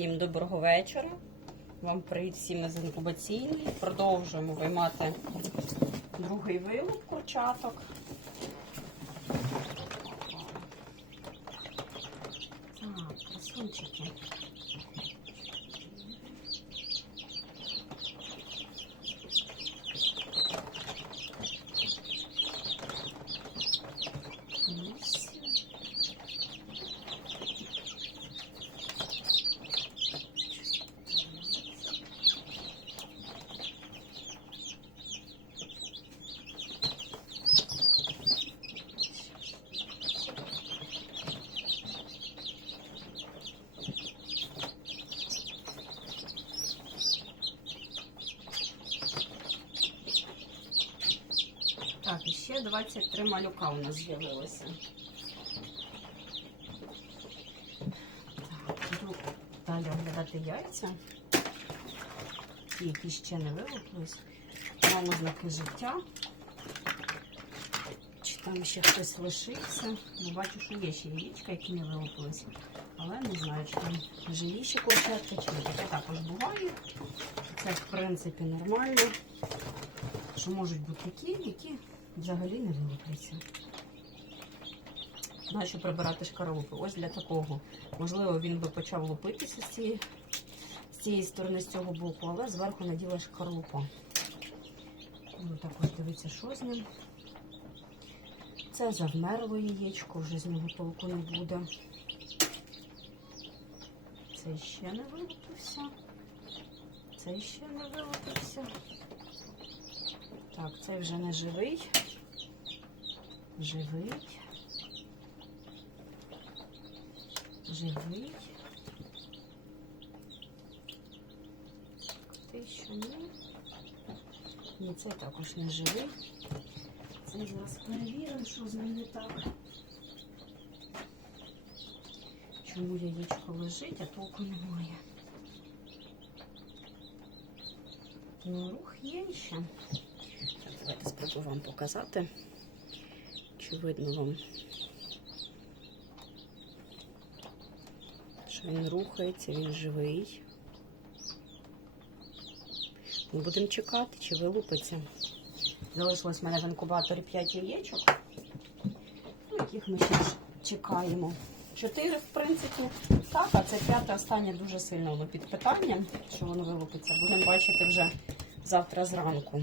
Всім доброго вечора. Вам привіт всім із інкубаційної. Продовжуємо виймати другий вилуп курчаток. Так, красунчики. Ось. Так, і ще 23 малюка у нас з'явилося. Так, далі оглядати яйця. Ті, які ще не вилуплись. Маємо знаки життя. Чи там ще хтось лишився? Ну, бачу, що є ще яєчка, які не вилуплись. Але не знаю, чи там живі ще курчатки, чи не таке також буває. Це, в принципі, нормально. Що можуть бути такі, які взагалі не вилупляться. Нащо прибирати шкаралупи? Ось для такого. Можливо, він би почав лупитися з цієї, з цієї сторони, з цього боку, але зверху наділа шкарлупа. Ну, також дивіться, що з ним. Це завмерло яєчко, вже з нього толку не буде. Це ще не вилупився. Це ще не вилупився. Так, цей вже не живий. Живий. Живий. Ти що ні? Ні, це також не живий. Це зараз перевіримо, що з ним не так. Чому яєчко лежить, а толку немає. Ну, рух є ще. Давайте спробую вам показати. Чи видно вам, що він рухається, він живий. Ми будемо чекати, чи вилупиться. Залишилось в мене в інкубаторі 5 яєчок, яких ми ще чекаємо. Чотири, в принципі, так, а це п'яте останнє дуже сильно під питанням, що воно вилупиться. Будемо бачити вже завтра зранку.